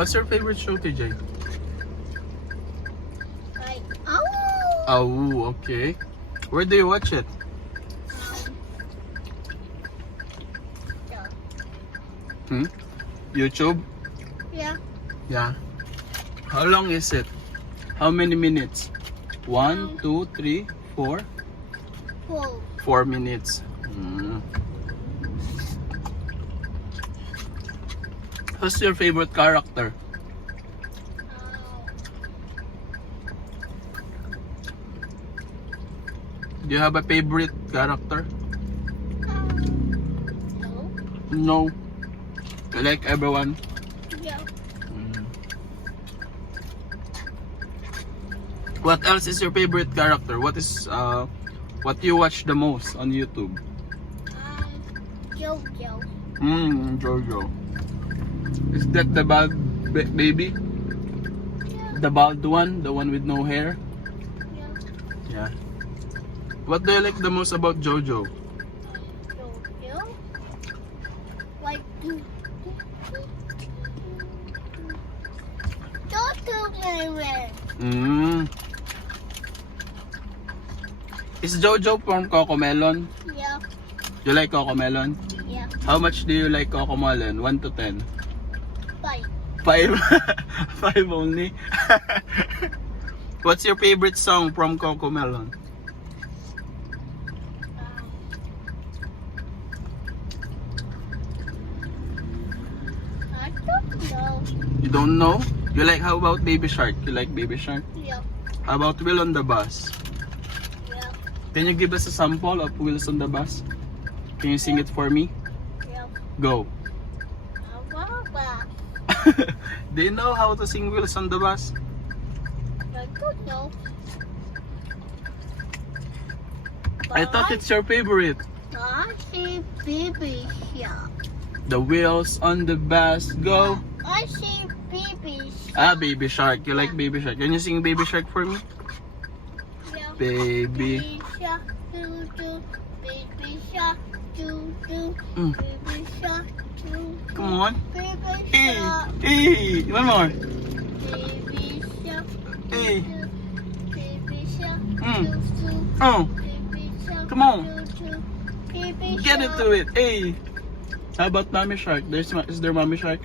What's your favorite show, TJ? Like, oh! Oh, okay. Where do you watch it? Yeah. YouTube? Yeah. Yeah. How long is it? How many minutes? 1, 2, 3, 4? Whoa. 4 minutes. Who's your favorite character? Do you have a favorite character? No. No. You like everyone? Yeah. What else is your favorite character? What is what you watch the most on YouTube? Jojo. Jojo. Is that the bald baby? Yeah. The bald one? The one with no hair? Yeah. Yeah. What do you like the most about Jojo? Jojo. Like Jojo Melon. Is Jojo from Cocomelon? Yeah. You like Cocomelon? Yeah. How much do you like Cocomelon? 1 to 10? 5. 5? 5 only? What's your favorite song from Cocomelon? I don't know. You don't know? You like, how about Baby Shark? You like Baby Shark? Yeah. How about Wheel on the Bus? Yeah. Can you give us a sample of Wheels on the Bus? Can you sing it for me? Yeah. Go. Baba. Do you know how to sing Wheels on the Bus? I don't know. I thought it's your favorite. I see Baby Shark. The wheels on the bus go. I see Baby Shark. Ah, Baby Shark. You like Baby Shark. Can you sing Baby Shark for me? Yeah. Baby. Shark, doo doo. Baby Shark, doo doo. Mm. Baby Shark, doo. Come on. Baby Hey, Shark, hey. One more. Baby Shark, Hey. doo. Baby Shark, Mm. doo doo. Oh, Baby Shark, come on. doo doo. Baby Get Shark. into it. Hey. How about Mommy Shark? Is there Mommy Shark?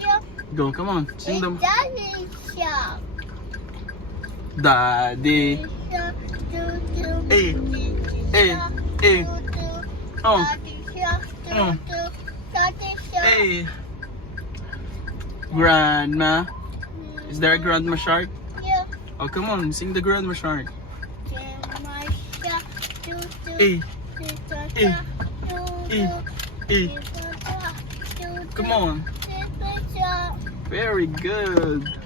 Yeah. Go, come on. Sing them. Daddy Shark. Daddy. Shark, doo doo. Hey. Baby Hey. Shark, Hey. doo doo. Oh. Daddy Shark, doo Oh. doo. Daddy Shark. Hey. Grandma. Is there a Grandma Shark? Yeah. Oh, come on. Sing the Grandma Shark. Grandma Shark, doo doo. Hey. Sister Hey. Shark, doo Hey. doo. Hey. Sister Shark, doo Come doo. on. Sister Shark. Very good.